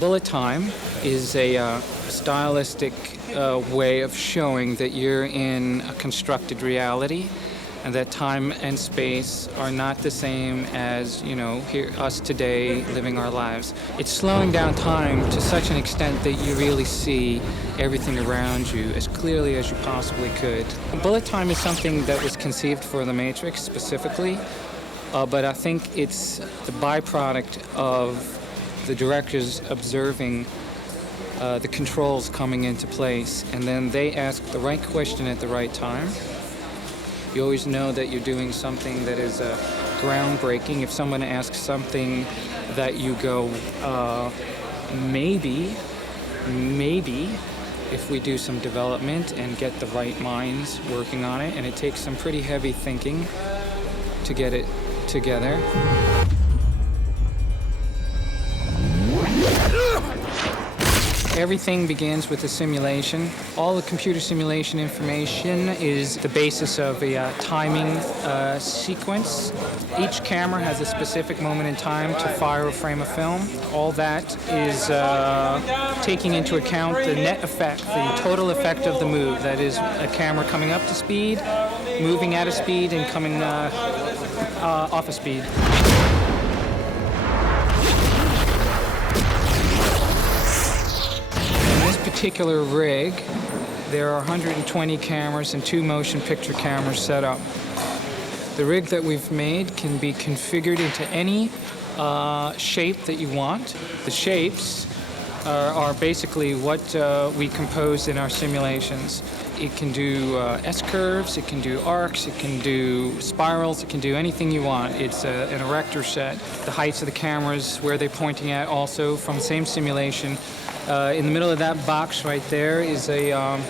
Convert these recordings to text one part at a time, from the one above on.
Bullet time is a stylistic way of showing that you're in a constructed reality and that time and space are not the same as, here, us today living our lives. It's slowing down time to such an extent that you really see everything around you as clearly as you possibly could. Bullet time is something that was conceived for The Matrix specifically, but I think it's the byproduct of the directors observing the controls coming into place, and then they ask the right question at the right time. You always know that you're doing something that is groundbreaking. If someone asks something that you go, maybe, if we do some development and get the right minds working on it, and it takes some pretty heavy thinking to get it together. Everything begins with a simulation. All the computer simulation information is the basis of a timing sequence. Each camera has a specific moment in time to fire a frame of film. All that is taking into account the net effect, the total effect of the move. That is a camera coming up to speed, moving at a speed, and coming off a speed. Particular rig, there are 120 cameras and 2 motion picture cameras set up. The rig that we've made can be configured into any shape that you want. The shapes are basically what we compose in our simulations. It can do S-curves, it can do arcs, it can do spirals, it can do anything you want. It's an erector set. The heights of the cameras, where they're pointing at, also from the same simulation. In the middle of that box right there is a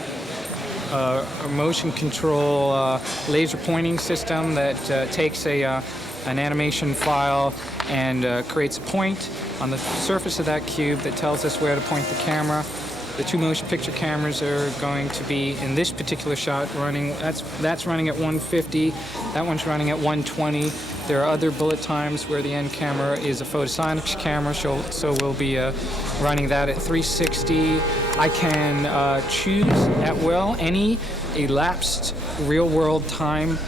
motion control laser pointing system that takes an animation file and creates a point on the surface of that cube that tells us where to point the camera. The 2 motion picture cameras are going to be, in this particular shot, running, that's running at 150, that one's running at 120. There are other bullet times where the end camera is a photosonics camera, so we'll be running that at 360. I can choose at will any elapsed real-world time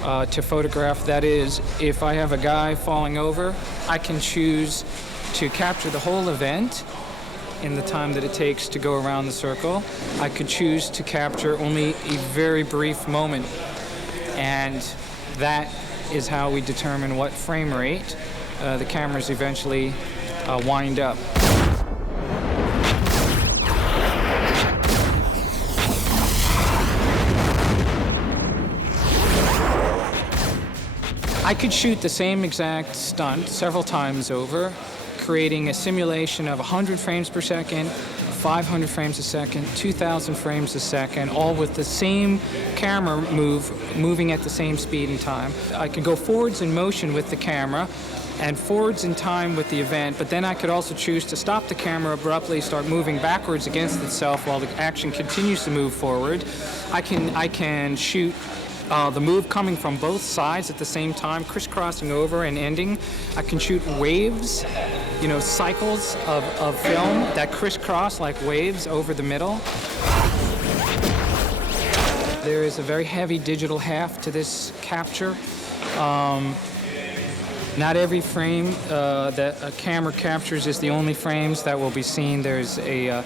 to photograph. That is, if I have a guy falling over, I can choose to capture the whole event in the time that it takes to go around the circle. I could choose to capture only a very brief moment, and that is how we determine what frame rate the cameras eventually wind up. I could shoot the same exact stunt several times over, creating a simulation of 100 frames per second, 500 frames a second, 2,000 frames a second, all with the same camera moving at the same speed and time. I could go forwards in motion with the camera and forwards in time with the event, but then I could also choose to stop the camera abruptly, start moving backwards against itself while the action continues to move forward. I can shoot the move coming from both sides at the same time, crisscrossing over and ending. I can shoot waves, cycles of film that crisscross like waves over the middle. There is a very heavy digital half to this capture. Not every frame that a camera captures is the only frames that will be seen. There's a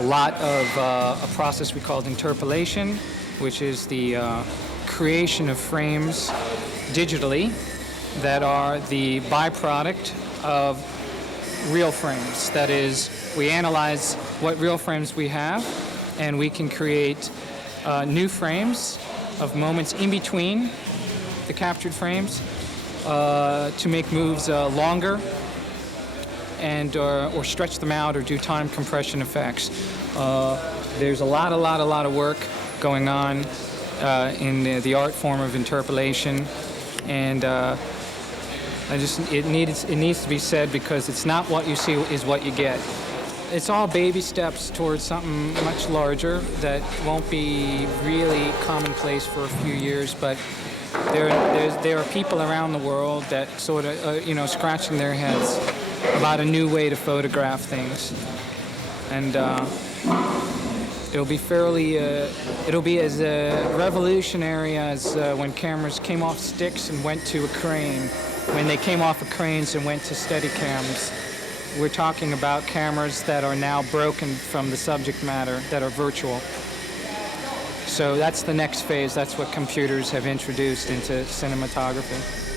lot of a process we call interpolation, which is the creation of frames digitally that are the byproduct of real frames. That is, we analyze what real frames we have, and we can create new frames of moments in between the captured frames to make moves longer and or stretch them out or do time compression effects. There's a lot of work going on in the art form of interpolation, and it needs to be said because it's not what you see is what you get. It's all baby steps towards something much larger that won't be really commonplace for a few years, but there are people around the world that sort of, scratching their heads about a new way to photograph things. And it'll be as revolutionary as when cameras came off sticks and went to a crane, when they came off of cranes and went to Steadicams. We're talking about cameras that are now broken from the subject matter, that are virtual. So that's the next phase. That's what computers have introduced into cinematography.